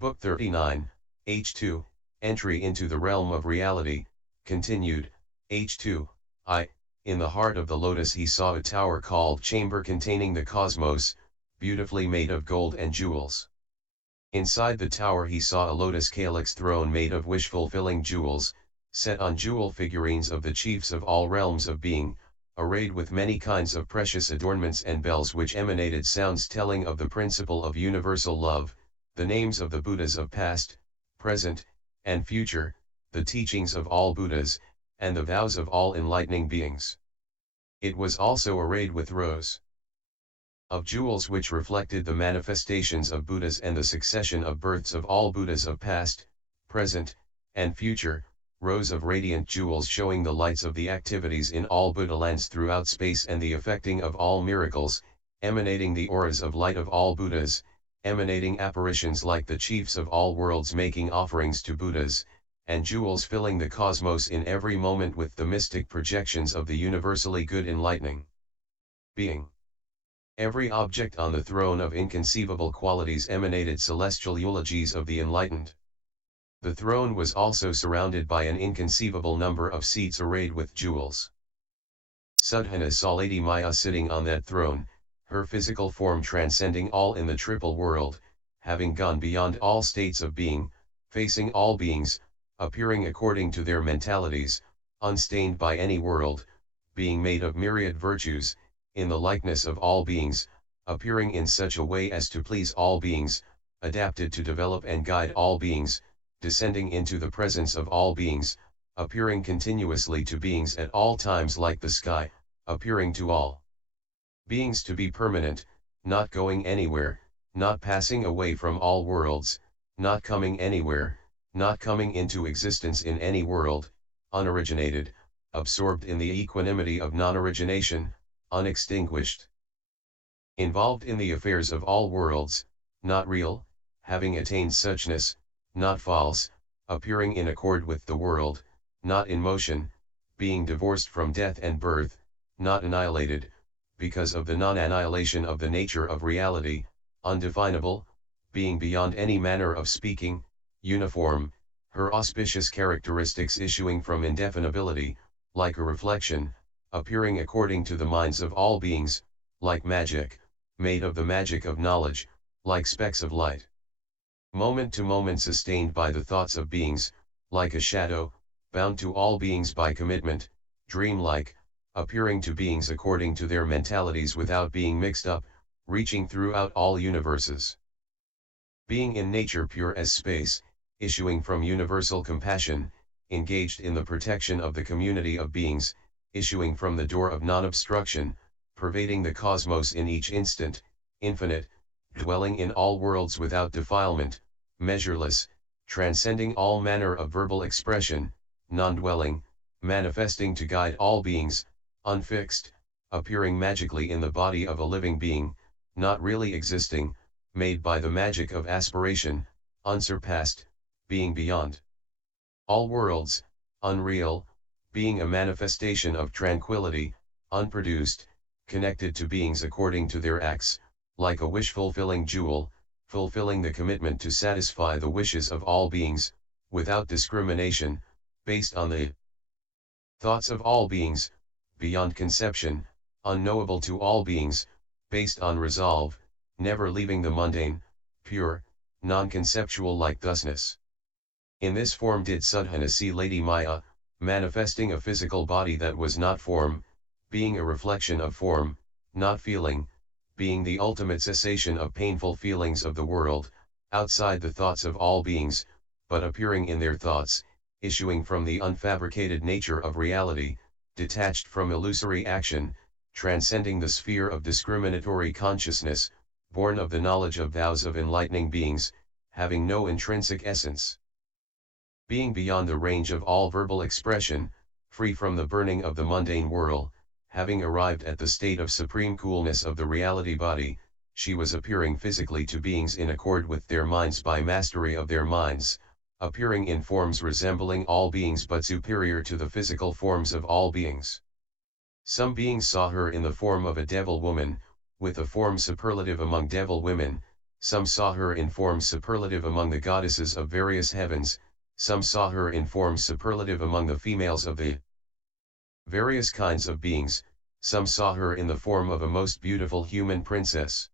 Book 39, H2, Entry into the Realm of Reality, continued, H2, in the heart of the lotus he saw a tower called chamber containing the cosmos, beautifully made of gold and jewels. Inside the tower he saw a lotus calyx throne made of wish-fulfilling jewels, set on jewel figurines of the chiefs of all realms of being, arrayed with many kinds of precious adornments and bells which emanated sounds telling of the principle of universal love, the names of the Buddhas of past, present, and future, the teachings of all Buddhas, and the vows of all enlightening beings. It was also arrayed with rows of jewels which reflected the manifestations of Buddhas and the succession of births of all Buddhas of past, present, and future, rows of radiant jewels showing the lights of the activities in all Buddha lands throughout space and the effecting of all miracles, emanating the auras of light of all Buddhas, emanating apparitions like the chiefs of all worlds making offerings to Buddhas, and jewels filling the cosmos in every moment with the mystic projections of the universally good enlightening being. Every object on the throne of inconceivable qualities emanated celestial eulogies of the enlightened. The throne was also surrounded by an inconceivable number of seats arrayed with jewels. Suchness saw Lady Maya sitting on that throne, her physical form transcending all in the triple world, having gone beyond all states of being, facing all beings, appearing according to their mentalities, unstained by any world, being made of myriad virtues, in the likeness of all beings, appearing in such a way as to please all beings, adapted to develop and guide all beings, descending into the presence of all beings, appearing continuously to beings at all times like the sky, appearing to all beings to be permanent, not going anywhere, not passing away from all worlds, not coming anywhere, not coming into existence in any world, unoriginated, absorbed in the equanimity of nonorigination, unextinguished. Involved in the affairs of all worlds, not real, having attained suchness, not false, appearing in accord with the world, not in motion, being divorced from death and birth, not annihilated, because of the non-annihilation of the nature of reality, undefinable, being beyond any manner of speaking, uniform, her auspicious characteristics issuing from indefinability, like a reflection, appearing according to the minds of all beings, like magic, made of the magic of knowledge, like specks of light. Moment to moment sustained by the thoughts of beings, like a shadow, bound to all beings by commitment, dreamlike, appearing to beings according to their mentalities without being mixed up, reaching throughout all universes. Being in nature pure as space, issuing from universal compassion, engaged in the protection of the community of beings, issuing from the door of non-obstruction, pervading the cosmos in each instant, infinite, dwelling in all worlds without defilement, measureless, transcending all manner of verbal expression, non-dwelling, manifesting to guide all beings, unfixed, appearing magically in the body of a living being, not really existing, made by the magic of aspiration, unsurpassed, being beyond all worlds, unreal, being a manifestation of tranquility, unproduced, connected to beings according to their acts, like a wish-fulfilling jewel, fulfilling the commitment to satisfy the wishes of all beings, without discrimination, based on the thoughts of all beings, beyond conception, unknowable to all beings, based on resolve, never leaving the mundane, pure, non-conceptual like thusness. In this form did Suchness see Lady Maya, manifesting a physical body that was not form, being a reflection of form, not feeling, being the ultimate cessation of painful feelings of the world, outside the thoughts of all beings, but appearing in their thoughts, issuing from the unfabricated nature of reality, detached from illusory action, transcending the sphere of discriminatory consciousness, born of the knowledge of vows of enlightening beings, having no intrinsic essence. Being beyond the range of all verbal expression, free from the burning of the mundane whirl, having arrived at the state of supreme coolness of the reality body, she was appearing physically to beings in accord with their minds by mastery of their minds, appearing in forms resembling all beings but superior to the physical forms of all beings. Some beings saw her in the form of a devil woman, with a form superlative among devil women, Some saw her in form superlative among the goddesses of various heavens, some saw her in form superlative among the females of the various kinds of beings, some saw her in the form of a most beautiful human princess.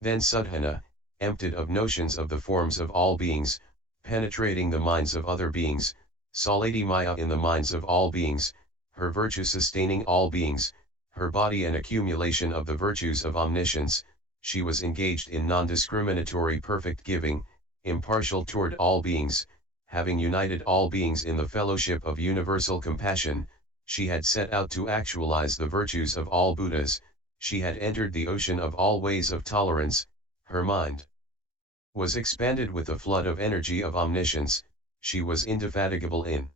Then Sadhana, emptied of notions of the forms of all beings, penetrating the minds of other beings, saw Lady Maya in the minds of all beings, her virtue sustaining all beings, her body an accumulation of the virtues of omniscience. She was engaged in non-discriminatory perfect giving, impartial toward all beings, having united all beings in the fellowship of universal compassion. She had set out to actualize the virtues of all Buddhas, she had entered the ocean of all ways of tolerance, her mind was expanded with the flood of energy of omniscience, she was indefatigable in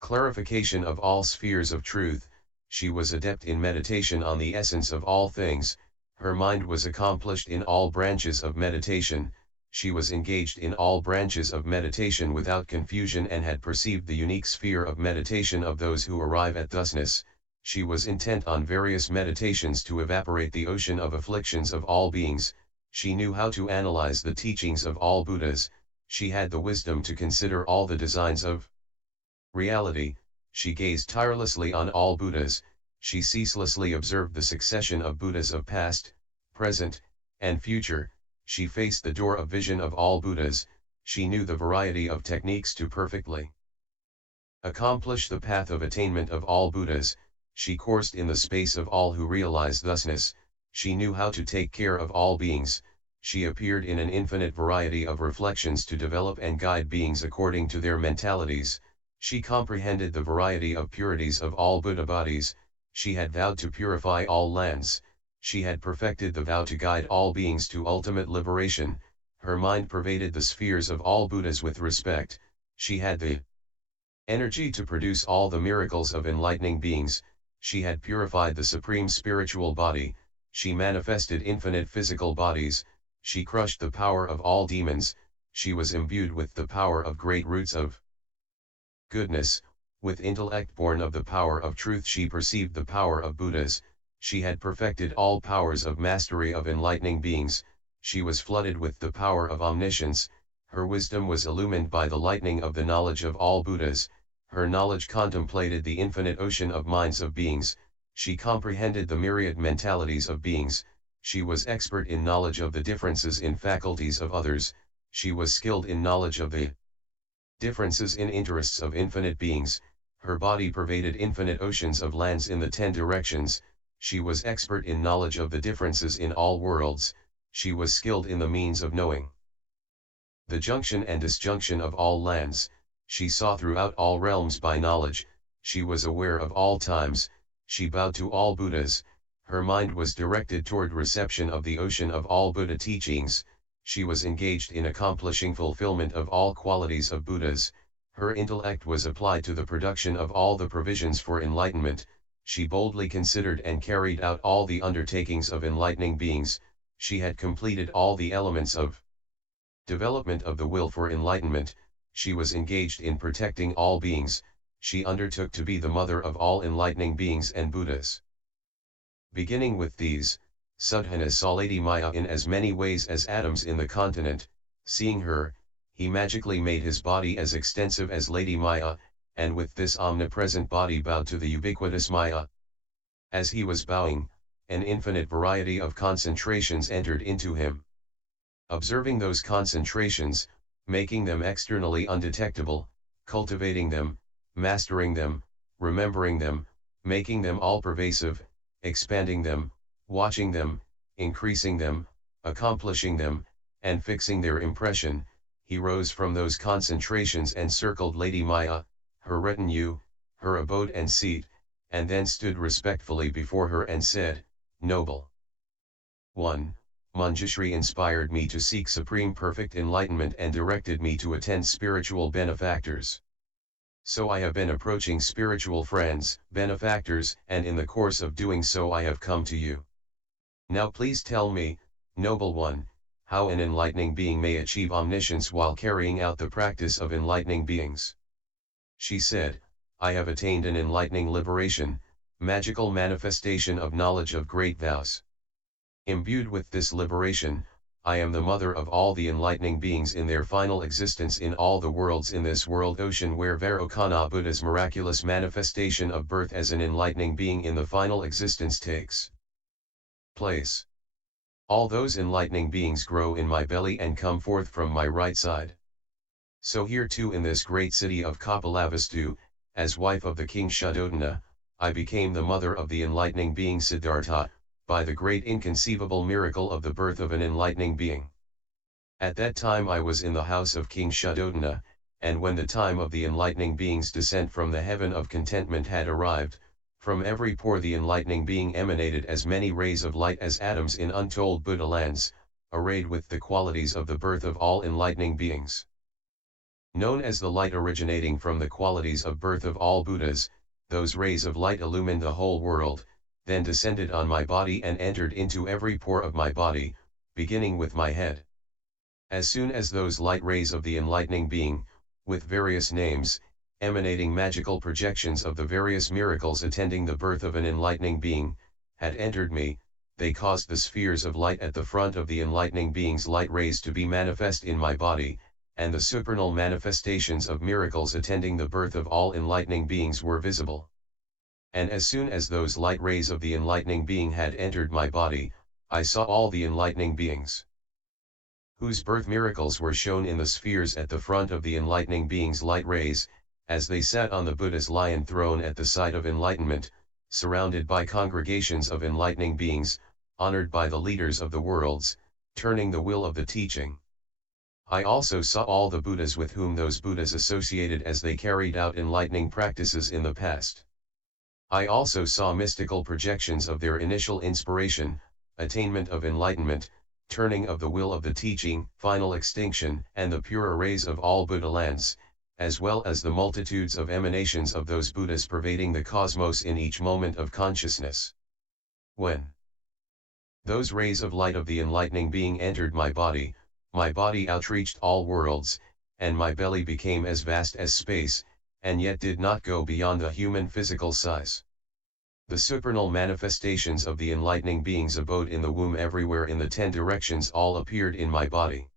clarification of all spheres of truth, she was adept in meditation on the essence of all things, her mind was accomplished in all branches of meditation, she was engaged in all branches of meditation without confusion and had perceived the unique sphere of meditation of those who arrive at thusness, she was intent on various meditations to evaporate the ocean of afflictions of all beings, she knew how to analyze the teachings of all Buddhas, she had the wisdom to consider all the designs of reality, she gazed tirelessly on all Buddhas, she ceaselessly observed the succession of Buddhas of past, present, and future, she faced the door of vision of all Buddhas, she knew the variety of techniques to perfectly accomplish the path of attainment of all Buddhas, she coursed in the space of all who realize thusness, she knew how to take care of all beings, she appeared in an infinite variety of reflections to develop and guide beings according to their mentalities, she comprehended the variety of purities of all Buddha bodies, she had vowed to purify all lands, she had perfected the vow to guide all beings to ultimate liberation, her mind pervaded the spheres of all Buddhas with respect, she had the energy to produce all the miracles of enlightening beings, she had purified the supreme spiritual body, she manifested infinite physical bodies, she crushed the power of all demons, she was imbued with the power of great roots of goodness, with intellect born of the power of truth she perceived the power of Buddhas, she had perfected all powers of mastery of enlightening beings, she was flooded with the power of omniscience, her wisdom was illumined by the lightning of the knowledge of all Buddhas, her knowledge contemplated the infinite ocean of minds of beings, she comprehended the myriad mentalities of beings, she was expert in knowledge of the differences in faculties of others, she was skilled in knowledge of the differences in interests of infinite beings, her body pervaded infinite oceans of lands in the 10 directions, she was expert in knowledge of the differences in all worlds, she was skilled in the means of knowing the junction and disjunction of all lands, she saw throughout all realms by knowledge, she was aware of all times, she bowed to all Buddhas, her mind was directed toward reception of the ocean of all Buddha teachings, she was engaged in accomplishing fulfillment of all qualities of Buddhas, her intellect was applied to the production of all the provisions for enlightenment, she boldly considered and carried out all the undertakings of enlightening beings, she had completed all the elements of development of the will for enlightenment, she was engaged in protecting all beings, she undertook to be the mother of all enlightening beings and Buddhas. Beginning with these, Sadhana saw Lady Maya in as many ways as atoms in the continent, seeing her, he magically made his body as extensive as Lady Maya, and with this omnipresent body bowed to the ubiquitous Maya. As he was bowing, an infinite variety of concentrations entered into him. Observing those concentrations, making them externally undetectable, cultivating them, mastering them, remembering them, making them all-pervasive, expanding them, watching them, increasing them, accomplishing them, and fixing their impression, he rose from those concentrations and circled Lady Maya, her retinue, her abode and seat, and then stood respectfully before her and said, "Noble one, Manjushri inspired me to seek supreme perfect enlightenment and directed me to attend spiritual benefactors. So I have been approaching spiritual friends, benefactors, and in the course of doing so I have come to you. Now please tell me, noble one, how an enlightening being may achieve omniscience while carrying out the practice of enlightening beings." She said, "I have attained an enlightening liberation, magical manifestation of knowledge of great vows. Imbued with this liberation, I am the mother of all the enlightening beings in their final existence in all the worlds in this world ocean where Vairocana Buddha's miraculous manifestation of birth as an enlightening being in the final existence takes place. All those enlightening beings grow in my belly and come forth from my right side. So here too in this great city of Kapilavastu, as wife of the king Shuddhodana, I became the mother of the enlightening being Siddhartha, by the great inconceivable miracle of the birth of an enlightening being. At that time I was in the house of King Shuddhodana, and when the time of the enlightening being's descent from the heaven of contentment had arrived, from every pore the enlightening being emanated as many rays of light as atoms in untold Buddha lands, arrayed with the qualities of the birth of all enlightening beings. Known as the light originating from the qualities of birth of all Buddhas, those rays of light illumined the whole world, then descended on my body and entered into every pore of my body, beginning with my head. As soon as those light rays of the enlightening being, with various names, emanating magical projections of the various miracles attending the birth of an enlightening being, had entered me, they caused the spheres of light at the front of the enlightening being's light rays to be manifest in my body, and the supernal manifestations of miracles attending the birth of all enlightening beings were visible. And as soon as those light rays of the enlightening being had entered my body, I saw all the enlightening beings, whose birth miracles were shown in the spheres at the front of the enlightening being's light rays, as they sat on the Buddha's lion throne at the site of enlightenment, surrounded by congregations of enlightening beings, honored by the leaders of the worlds, turning the will of the teaching. I also saw all the Buddhas with whom those Buddhas associated as they carried out enlightening practices in the past. I also saw mystical projections of their initial inspiration, attainment of enlightenment, turning of the will of the teaching, final extinction, and the pure rays of all Buddha lands, as well as the multitudes of emanations of those Buddhas pervading the cosmos in each moment of consciousness. When those rays of light of the enlightening being entered my body outreached all worlds, and my belly became as vast as space, and yet did not go beyond the human physical size. The supernal manifestations of the enlightening beings abode in the womb everywhere in the 10 directions all appeared in my body.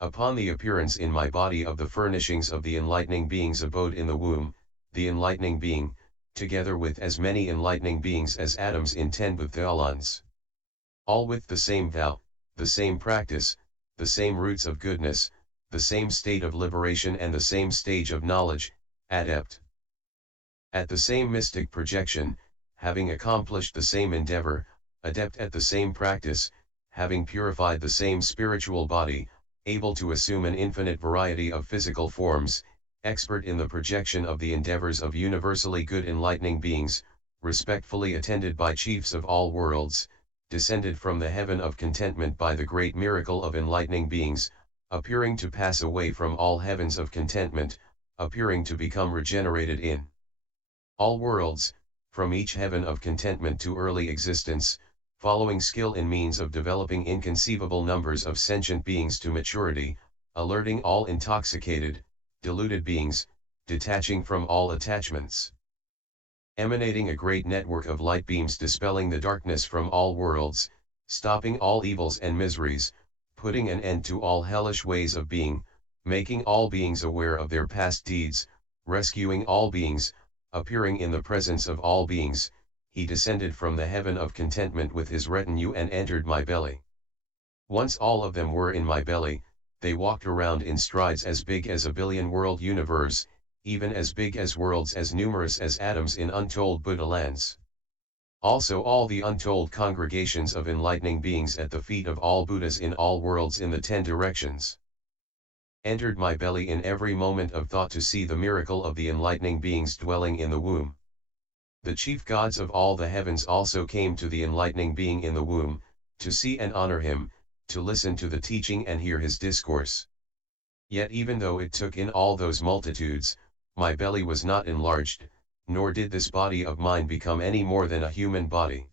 Upon the appearance in my body of the furnishings of the enlightening beings abode in the womb, the enlightening being, together with as many enlightening beings as atoms in 10 Buthalans. All with the same vow, the same practice, the same roots of goodness, the same state of liberation and the same stage of knowledge, adept. At the same mystic projection, having accomplished the same endeavor, adept at the same practice, having purified the same spiritual body, able to assume an infinite variety of physical forms, expert in the projection of the endeavors of universally good enlightening beings, respectfully attended by chiefs of all worlds, descended from the heaven of contentment by the great miracle of enlightening beings, appearing to pass away from all heavens of contentment, appearing to become regenerated in all worlds, from each heaven of contentment to early existence, following skill in means of developing inconceivable numbers of sentient beings to maturity, alerting all intoxicated, deluded beings, detaching from all attachments, emanating a great network of light beams dispelling the darkness from all worlds, stopping all evils and miseries, putting an end to all hellish ways of being, making all beings aware of their past deeds, rescuing all beings, appearing in the presence of all beings, he descended from the heaven of contentment with his retinue and entered my belly. Once all of them were in my belly, they walked around in strides as big as a billion-world universe, even as big as worlds as numerous as atoms in untold Buddha lands. Also all the untold congregations of enlightening beings at the feet of all Buddhas in all worlds in the 10 directions entered my belly in every moment of thought to see the miracle of the enlightening beings dwelling in the womb. The chief gods of all the heavens also came to the enlightening being in the womb, to see and honor him, to listen to the teaching and hear his discourse. Yet even though it took in all those multitudes, my belly was not enlarged, nor did this body of mine become any more than a human body.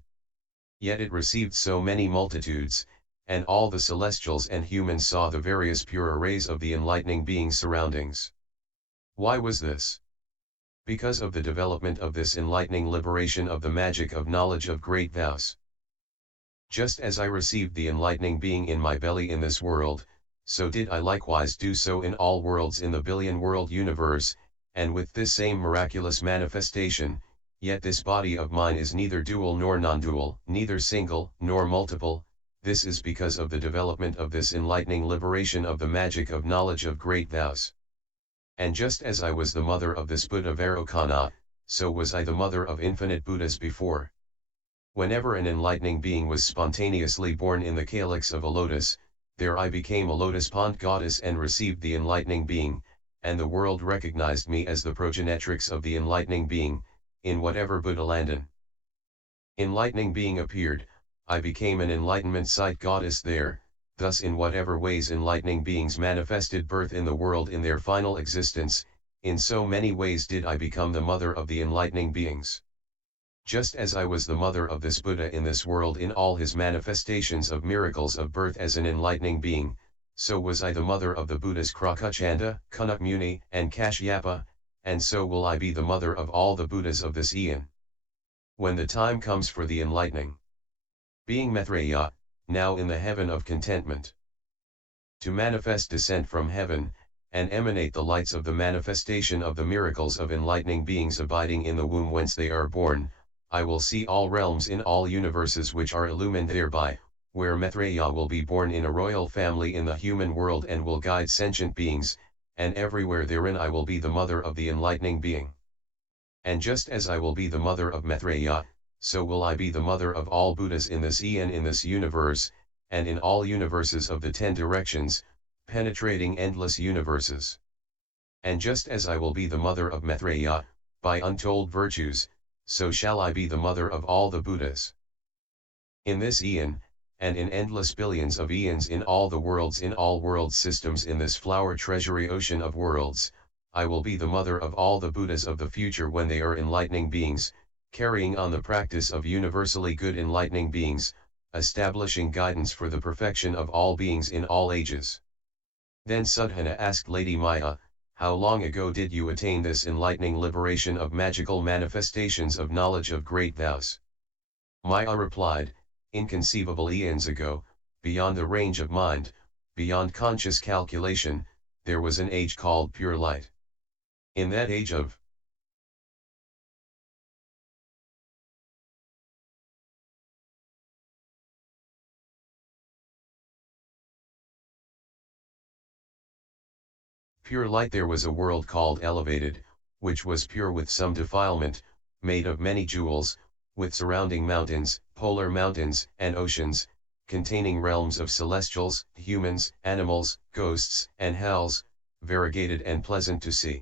Yet it received so many multitudes, and all the celestials and humans saw the various pure rays of the enlightening being's surroundings. Why was this? Because of the development of this enlightening liberation of the magic of knowledge of great vows. Just as I received the enlightening being in my belly in this world, so did I likewise do so in all worlds in the billion-world universe, and with this same miraculous manifestation. Yet this body of mine is neither dual nor non-dual, neither single nor multiple. This is because of the development of this enlightening liberation of the magic of knowledge of great vows. And just as I was the mother of this Buddha Vairocana, so was I the mother of infinite Buddhas before. Whenever an enlightening being was spontaneously born in the calyx of a lotus, there I became a lotus pond goddess and received the enlightening being, and the world recognized me as the progenitrix of the enlightening being, in whatever Buddha landen enlightening being appeared, I became an enlightenment sight goddess there. Thus in whatever ways enlightening beings manifested birth in the world in their final existence, in so many ways did I become the mother of the enlightening beings. Just as I was the mother of this Buddha in this world in all his manifestations of miracles of birth as an enlightening being, so was I the mother of the Buddhas Krakuchanda, Kanakmuni, and Kashyapa, and so will I be the mother of all the Buddhas of this eon. When the time comes for the enlightening being Maitreya, now in the heaven of contentment, to manifest descent from heaven, and emanate the lights of the manifestation of the miracles of enlightening beings abiding in the womb whence they are born, I will see all realms in all universes which are illumined thereby, where Maitreya will be born in a royal family in the human world and will guide sentient beings, and everywhere therein I will be the mother of the enlightening being. And just as I will be the mother of Maitreya, so will I be the mother of all Buddhas in this eon in this universe, and in all universes of the 10 directions, penetrating endless universes. And just as I will be the mother of Maitreya, by untold virtues, so shall I be the mother of all the Buddhas. In this eon, and in endless billions of eons in all the worlds in all world systems in this flower treasury ocean of worlds, I will be the mother of all the Buddhas of the future when they are enlightening beings, carrying on the practice of universally good enlightening beings, establishing guidance for the perfection of all beings in all ages. Then Sudhana asked Lady Maya, how long ago did you attain this enlightening liberation of magical manifestations of knowledge of great vows? Maya replied, inconceivable eons ago, beyond the range of mind, beyond conscious calculation, there was an age called pure light. In that age of pure light there was a world called elevated, which was pure with some defilement, made of many jewels, with surrounding mountains, polar mountains, and oceans, containing realms of celestials, humans, animals, ghosts, and hells, variegated and pleasant to see.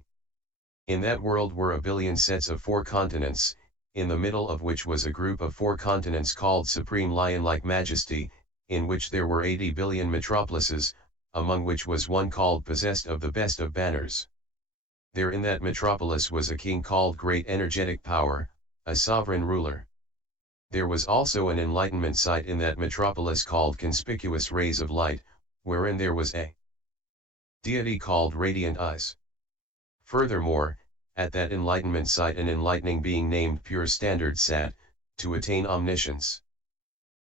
In that world were a billion sets of 4 continents, in the middle of which was a group of 4 continents called Supreme Lion-like Majesty, in which there were 80 billion metropolises, among which was one called possessed of the best of banners. There in that metropolis was a king called Great Energetic Power, a sovereign ruler. There was also an enlightenment site in that metropolis called Conspicuous Rays of Light, wherein there was a deity called Radiant Eyes. Furthermore, at that enlightenment site an enlightening being named Pure Standard sat, to attain omniscience.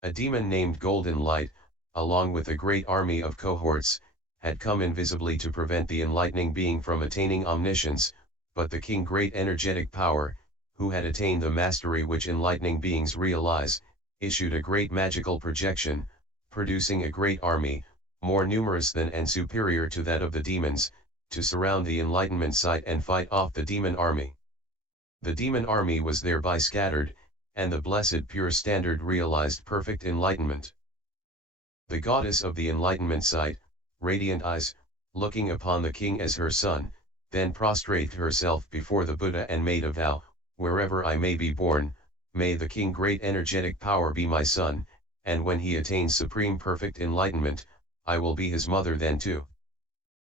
A demon named Golden Light, along with a great army of cohorts, had come invisibly to prevent the enlightening being from attaining omniscience, but the king Great Energetic Power, who had attained the mastery which enlightening beings realize, issued a great magical projection, producing a great army, more numerous than and superior to that of the demons, to surround the enlightenment site and fight off the demon army. The demon army was thereby scattered, and the blessed Pure Standard realized perfect enlightenment. The goddess of the enlightenment site, Radiant Eyes, looking upon the king as her son, then prostrated herself before the Buddha and made a vow, wherever I may be born, may the king Great Energetic Power be my son, and when he attains supreme perfect enlightenment, I will be his mother then too.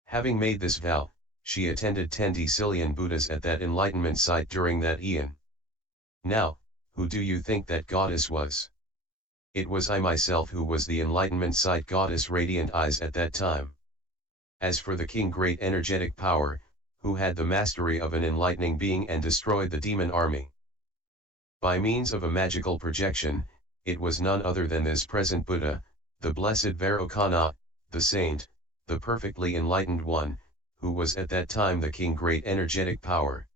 Having made this vow, she attended 10 decillion Buddhas at that enlightenment site during that eon. Now, who do you think that goddess was? It was I myself who was the enlightenment site goddess Radiant Eyes at that time. As for the king Great Energetic Power, who had the mastery of an enlightening being and destroyed the demon army by means of a magical projection, it was none other than this present Buddha, the blessed Vairocana, the saint, the perfectly enlightened one, who was at that time the king great energetic power.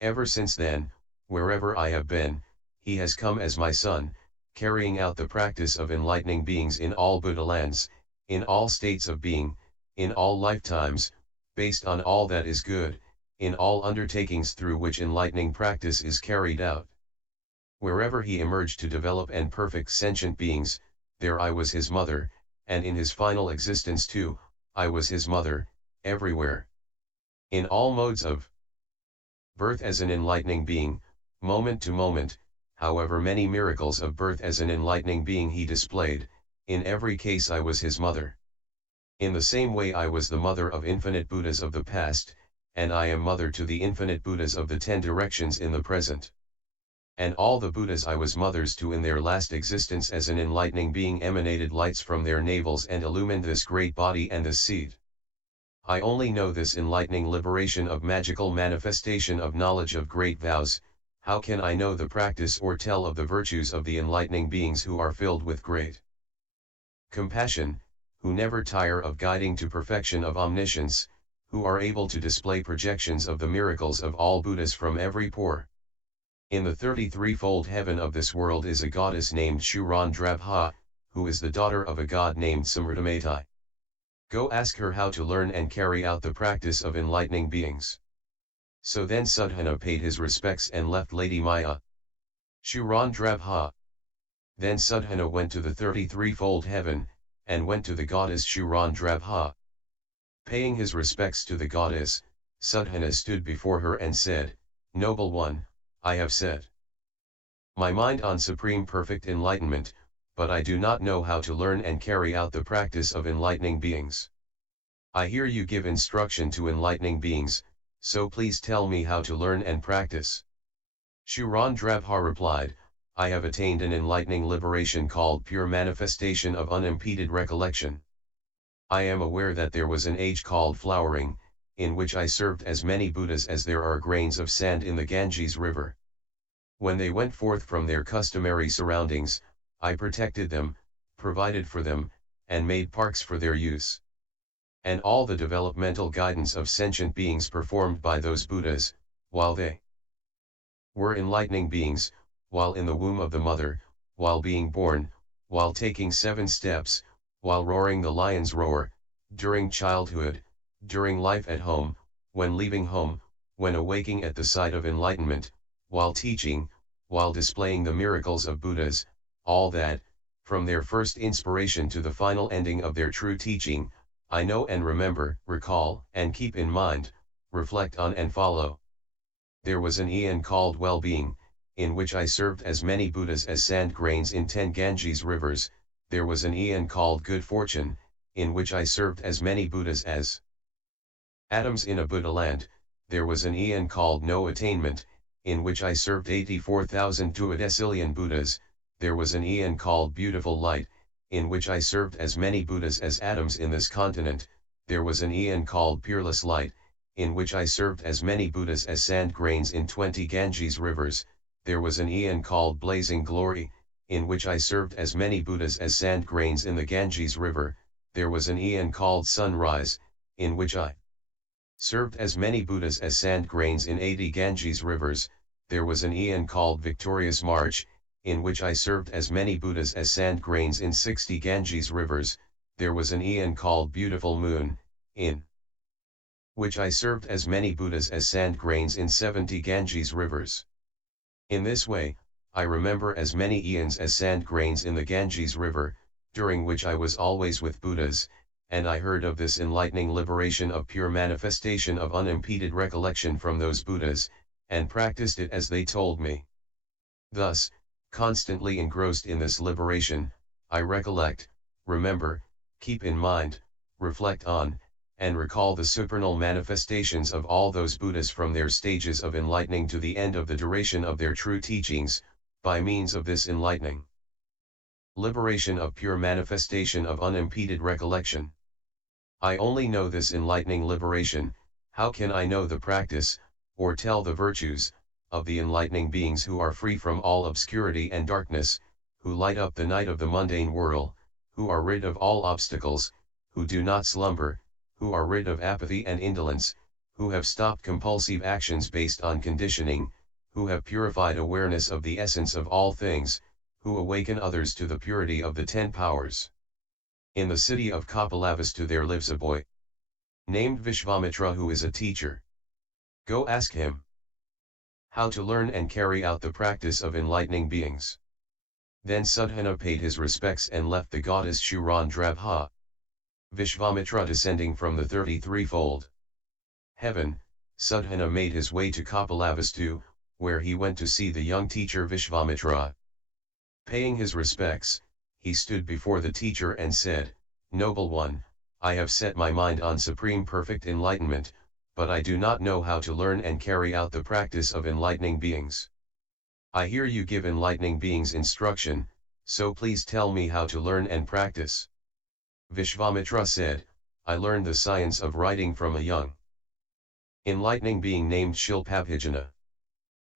Ever since then, wherever I have been, he has come as my son, carrying out the practice of enlightening beings in all Buddha lands, in all states of being, in all lifetimes, based on all that is good, in all undertakings through which enlightening practice is carried out. Wherever he emerged to develop and perfect sentient beings, there I was his mother, and in his final existence too, I was his mother, everywhere. In all modes of birth as an enlightening being, moment to moment, however many miracles of birth as an enlightening being he displayed, in every case I was his mother. In the same way I was the mother of infinite Buddhas of the past, and I am mother to the infinite Buddhas of the 10 directions in the present. And all the Buddhas I was mothers to in their last existence as an enlightening being emanated lights from their navels and illumined this great body and this seed. I only know this enlightening liberation of magical manifestation of knowledge of great vows. How can I know the practice or tell of the virtues of the enlightening beings who are filled with great compassion, who never tire of guiding to perfection of omniscience, who are able to display projections of the miracles of all Buddhas from every pore? In the 33-fold heaven of this world is a goddess named Shurandrabha, who is the daughter of a god named Samriddhamati. Go ask her how to learn and carry out the practice of enlightening beings. So then Suddhana paid his respects and left Lady Maya. Shurandrabha. Then Suddhana went to the 33-fold heaven, and went to the goddess Shurandrabha. Paying his respects to the goddess, Suddhana stood before her and said, "Noble one, I have said my mind on supreme perfect enlightenment, but I do not know how to learn and carry out the practice of enlightening beings. I hear you give instruction to enlightening beings, so please tell me how to learn and practice." Shurandrabha replied, "I have attained an enlightening liberation called pure manifestation of unimpeded recollection. I am aware that there was an age called flowering, in which I served as many Buddhas as there are grains of sand in the Ganges river. When they went forth from their customary surroundings, I protected them, provided for them, and made parks for their use. And all the developmental guidance of sentient beings performed by those Buddhas, while they were enlightening beings, while in the womb of the mother, while being born, while taking 7 steps, while roaring the lion's roar, during childhood, during life at home, when leaving home, when awaking at the sight of enlightenment, while teaching, while displaying the miracles of Buddhas, all that, from their first inspiration to the final ending of their true teaching, I know and remember, recall and keep in mind, reflect on and follow. There was an eon called well-being, in which I served as many Buddhas as sand grains in 10 Ganges rivers. There was an eon called good fortune, in which I served as many Buddhas as atoms in a Buddha land. There was an eon called no attainment, in which I served 84,000 duodecillion Buddhas. There was an eon called beautiful light, in which I served as many Buddhas as atoms in this continent. There was an eon called peerless light, in which I served as many Buddhas as sand grains in 20 Ganges rivers. There was an eon called blazing glory, in which I served as many Buddhas as sand grains in the Ganges river. There was an eon called sunrise, in which I served as many Buddhas as sand grains in 80 Ganges rivers. There was an eon called victorious march, in which I served as many Buddhas as sand grains in 60 Ganges rivers. There was an eon called beautiful moon, in which I served as many Buddhas as sand grains in 70 Ganges rivers. In this way, I remember as many eons as sand grains in the Ganges river, during which I was always with Buddhas, and I heard of this enlightening liberation of pure manifestation of unimpeded recollection from those Buddhas, and practiced it as they told me. Thus, constantly engrossed in this liberation, I recollect, remember, keep in mind, reflect on, and recall the supernal manifestations of all those Buddhas from their stages of enlightening to the end of the duration of their true teachings, by means of this enlightening liberation of pure manifestation of unimpeded recollection. I only know this enlightening liberation. How can I know the practice, or tell the virtues, of the enlightening beings who are free from all obscurity and darkness, who light up the night of the mundane whirl, who are rid of all obstacles, who do not slumber, who are rid of apathy and indolence, who have stopped compulsive actions based on conditioning, who have purified awareness of the essence of all things, who awaken others to the purity of the 10 powers. In the city of Kapilavastu there lives a boy named Vishvamitra, who is a teacher. Go ask him how to learn and carry out the practice of enlightening beings. Then Sudhana paid his respects and left the goddess Shurandrabha. Vishvamitra descending from the 33-fold heaven, Sudhana made his way to Kapilavastu, where he went to see the young teacher Vishvamitra. Paying his respects, he stood before the teacher and said, "Noble one, I have set my mind on supreme perfect enlightenment, but I do not know how to learn and carry out the practice of enlightening beings. I hear you give enlightening beings instruction, so please tell me how to learn and practice." Vishvamitra said, "I learned the science of writing from a young enlightening being named Shilpabhijana.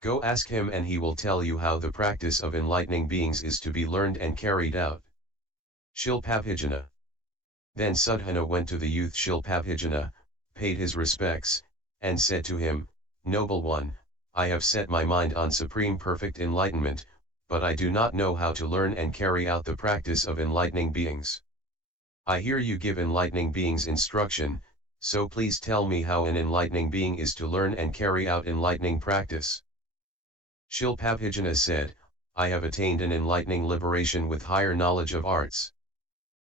Go ask him and he will tell you how the practice of enlightening beings is to be learned and carried out." Shilpabhijana. Then Sudhana went to the youth Shilpabhijana, paid his respects, and said to him, "Noble one, I have set my mind on supreme perfect enlightenment, but I do not know how to learn and carry out the practice of enlightening beings. I hear you give enlightening beings instruction, so please tell me how an enlightening being is to learn and carry out enlightening practice." Shilpabhijana said, "I have attained an enlightening liberation with higher knowledge of arts.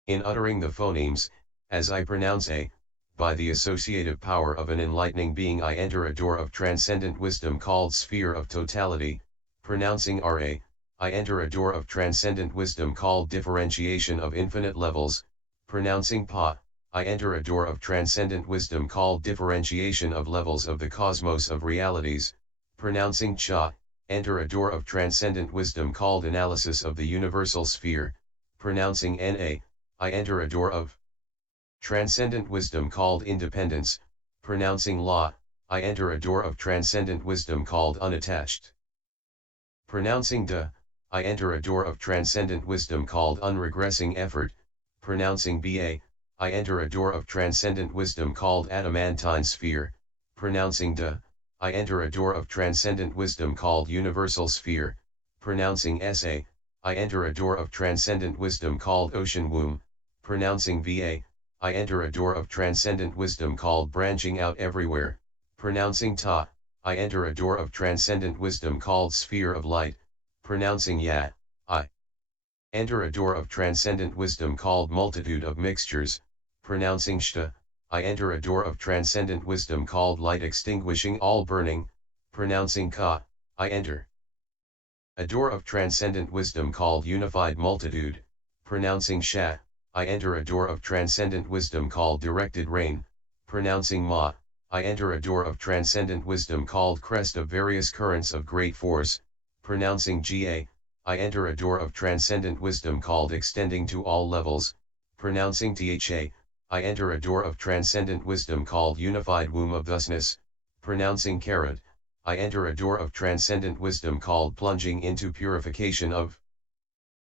In uttering the phonemes, as I pronounce A, by the associative power of an enlightening being I enter a door of transcendent wisdom called sphere of totality, pronouncing Ra, I enter a door of transcendent wisdom called differentiation of infinite levels, pronouncing Pa, I enter a door of transcendent wisdom called differentiation of levels of the cosmos of realities, pronouncing Cha, enter a door of transcendent wisdom called analysis of the universal sphere, pronouncing Na, I enter a door of transcendent wisdom called independence, pronouncing La, I enter a door of transcendent wisdom called unattached. Pronouncing Da, I enter a door of transcendent wisdom called unregressing effort, pronouncing Ba, I enter a door of transcendent wisdom called adamantine sphere, pronouncing Da, I enter a door of transcendent wisdom called universal sphere, pronouncing Sa, I enter a door of transcendent wisdom called ocean womb, pronouncing Va, I enter a door of transcendent wisdom called branching out everywhere, pronouncing Ta, I enter a door of transcendent wisdom called sphere of light, pronouncing Ya, I enter a door of transcendent wisdom called multitude of mixtures, pronouncing Shta, I enter a door of transcendent wisdom called light extinguishing all burning, pronouncing Ka, I enter a door of transcendent wisdom called unified multitude, pronouncing Sha, I enter a door of transcendent wisdom called directed rain, pronouncing Ma, I enter a door of transcendent wisdom called crest of various currents of great force, pronouncing Ga, I enter a door of transcendent wisdom called extending to all levels, pronouncing Tha, I enter a door of transcendent wisdom called unified womb of thusness, pronouncing Karad, I enter a door of transcendent wisdom called plunging into purification of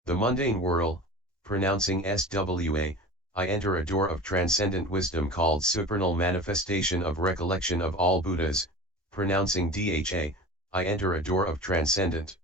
the mundane whirl, pronouncing Swa, I enter a door of transcendent wisdom called supernal manifestation of recollection of all Buddhas, pronouncing Dha, I enter a door of transcendent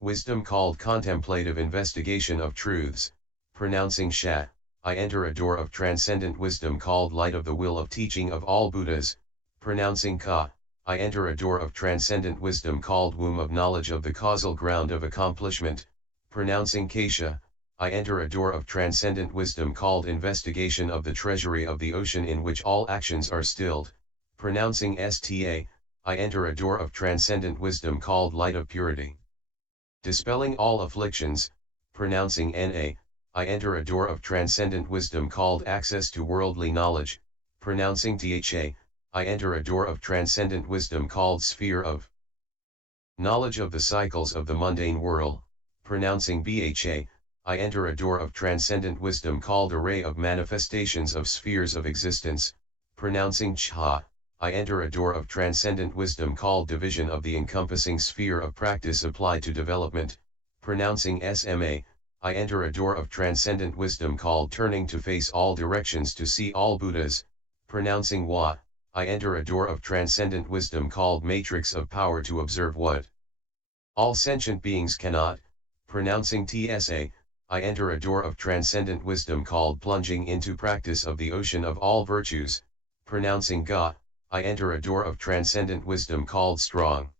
wisdom called contemplative investigation of truths, pronouncing Sha, I enter a door of transcendent wisdom called light of the will of teaching of all Buddhas, pronouncing Ka, I enter a door of transcendent wisdom called womb of knowledge of the causal ground of accomplishment, pronouncing Kesha, I enter a door of transcendent wisdom called investigation of the treasury of the ocean in which all actions are stilled, pronouncing Sta, I enter a door of transcendent wisdom called light of purity, dispelling all afflictions, pronouncing Na, I enter a door of transcendent wisdom called access to worldly knowledge, pronouncing Tha, I enter a door of transcendent wisdom called sphere of knowledge of the cycles of the mundane whirl, pronouncing Bha, I enter a door of transcendent wisdom called array of manifestations of spheres of existence, pronouncing Cha, I enter a door of transcendent wisdom called division of the encompassing sphere of practice applied to development, pronouncing SMA, I enter a door of transcendent wisdom called turning to face all directions to see all Buddhas, pronouncing Wa, I enter a door of transcendent wisdom called matrix of power to observe what all sentient beings cannot, pronouncing TSA, I enter a door of transcendent wisdom called plunging into practice of the ocean of all virtues, pronouncing Ga, I enter a door of transcendent wisdom called strong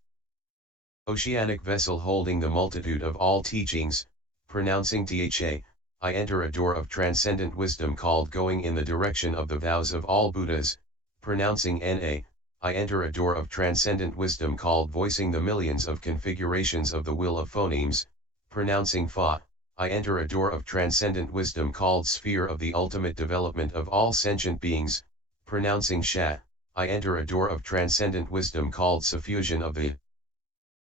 oceanic vessel holding the multitude of all teachings, pronouncing THA, I enter a door of transcendent wisdom called going in the direction of the vows of all Buddhas, pronouncing NA, I enter a door of transcendent wisdom called voicing the millions of configurations of the will of phonemes, pronouncing Fa, I enter a door of transcendent wisdom called sphere of the ultimate development of all sentient beings, pronouncing Sha, I enter a door of transcendent wisdom called suffusion of the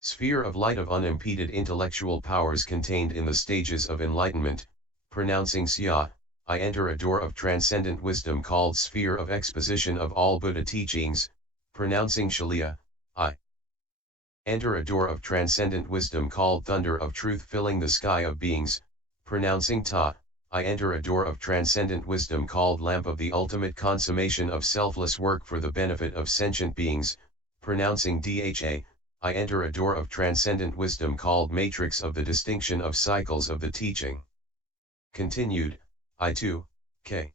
sphere of light of unimpeded intellectual powers contained in the stages of enlightenment, pronouncing Xia, I enter a door of transcendent wisdom called sphere of exposition of all Buddha teachings, pronouncing Shalia, I enter a door of transcendent wisdom called thunder of truth filling the sky of beings, pronouncing Ta, I enter a door of transcendent wisdom called lamp of the ultimate consummation of selfless work for the benefit of sentient beings, pronouncing Dha, I enter a door of transcendent wisdom called matrix of the distinction of cycles of the teaching. Continued, I too, K.